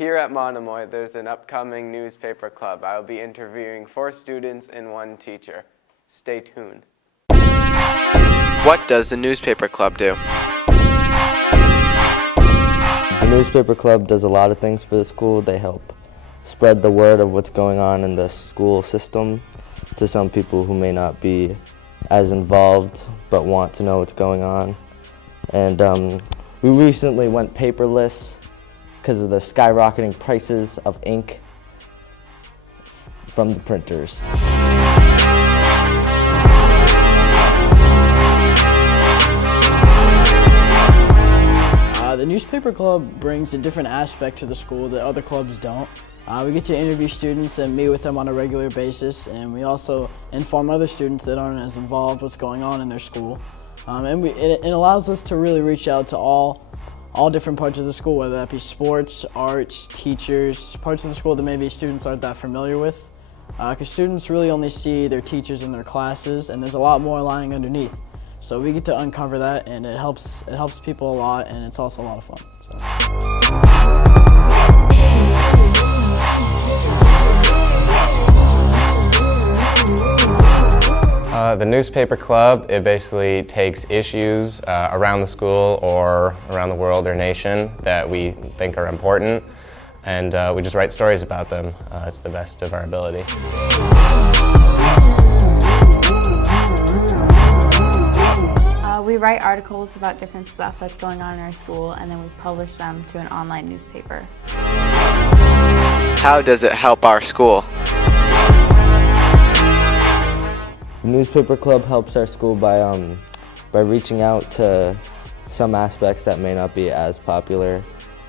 Here at Monomoy, there's an upcoming newspaper club. I'll be interviewing 4 students and 1 teacher. Stay tuned. What does the newspaper club do? The newspaper club does a lot of things for the school. They help spread the word of what's going on in the school system to some people who may not be as involved but want to know what's going on. And we recently went paperless because of the skyrocketing prices of ink from the printers. The newspaper club brings a different aspect to the school that other clubs don't. We get to interview students and meet with them on a regular basis, and we also inform other students that aren't as involved what's going on in their school. It allows us to really reach out to all different parts of the school, whether that be sports, arts, teachers, parts of the school that maybe students aren't that familiar with. Because students really only see their teachers in their classes, and there's a lot more lying underneath. So we get to uncover that, and it helps people a lot, and it's also a lot of fun. The newspaper club, it basically takes issues around the school or around the world or nation that we think are important, and we just write stories about them to the best of our ability. We write articles about different stuff that's going on in our school, and then we publish them to an online newspaper. How does it help our school? The newspaper club helps our school by reaching out to some aspects that may not be as popular,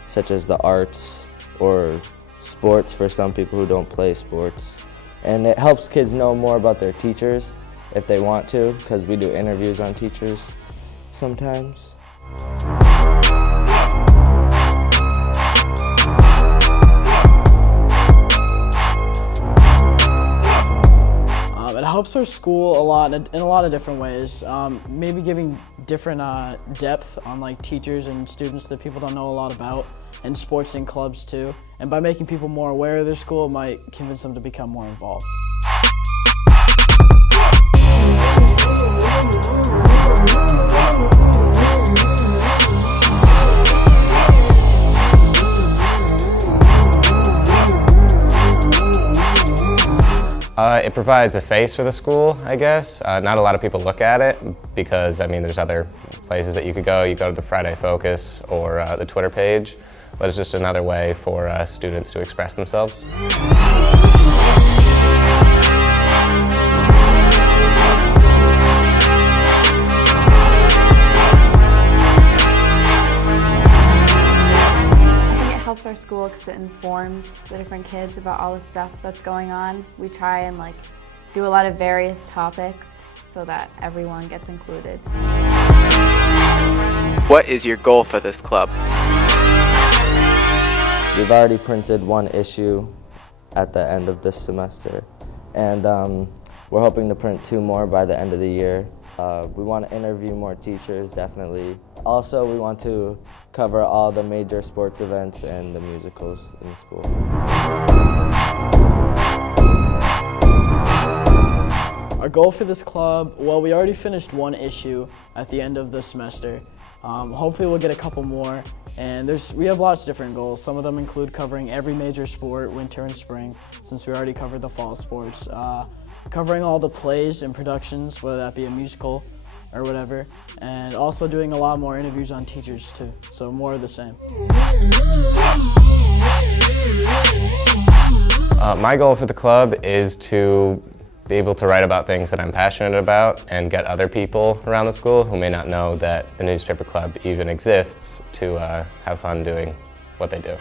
such as the arts or sports for some people who don't play sports. And it helps kids know more about their teachers if they want to, because we do interviews on teachers sometimes. It helps our school a lot in a lot of different ways. Maybe giving different depth on like teachers and students that people don't know a lot about, and sports and clubs too. And by making people more aware of their school, it might convince them to become more involved. It provides a face for the school, I guess. Not a lot of people look at it because, I mean, there's other places that you could go. You go to the Friday Focus or the Twitter page, but it's just another way for students to express themselves. Helps our school because it informs the different kids about all the stuff that's going on. We try and do a lot of various topics so that everyone gets included. What is your goal for this club? We've already printed 1 issue at the end of this semester, and we're hoping to print 2 more by the end of the year. We want to interview more teachers, definitely. Also, we want to cover all the major sports events and the musicals in the school. Our goal for this club, well, we already finished 1 issue at the end of the semester. Hopefully we'll get a couple more, and we have lots of different goals. Some of them include covering every major sport, winter and spring, since we already covered the fall sports. Covering all the plays and productions, whether that be a musical or whatever, and also doing a lot more interviews on teachers too, so more of the same. My goal for the club is to be able to write about things that I'm passionate about and get other people around the school who may not know that the newspaper club even exists to have fun doing what they do.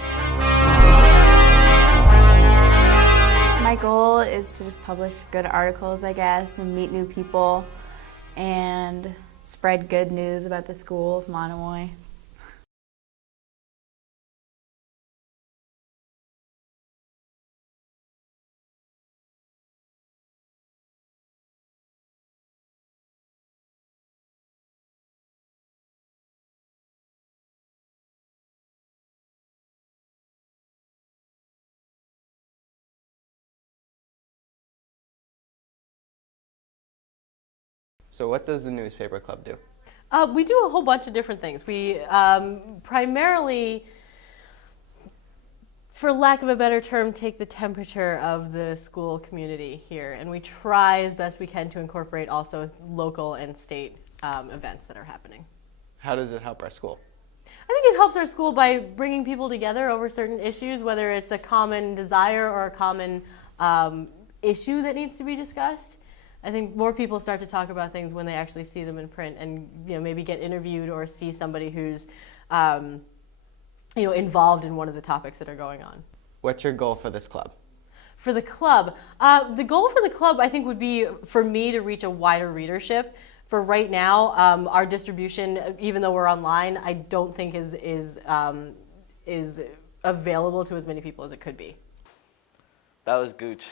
My goal is to just publish good articles, I guess, and meet new people and spread good news about the school of Monomoy. So what does the newspaper club do? We do a whole bunch of different things. We primarily, for lack of a better term, take the temperature of the school community here, and we try as best we can to incorporate also local and state events that are happening. How does it help our school? I think it helps our school by bringing people together over certain issues, whether it's a common desire or a common issue that needs to be discussed. I think more people start to talk about things when they actually see them in print, and maybe get interviewed or see somebody who's involved in one of the topics that are going on. What's your goal for this club? For the club, the goal for the club I think would be for me to reach a wider readership. For right now, our distribution, even though we're online, I don't think is available to as many people as it could be. That was Gooch.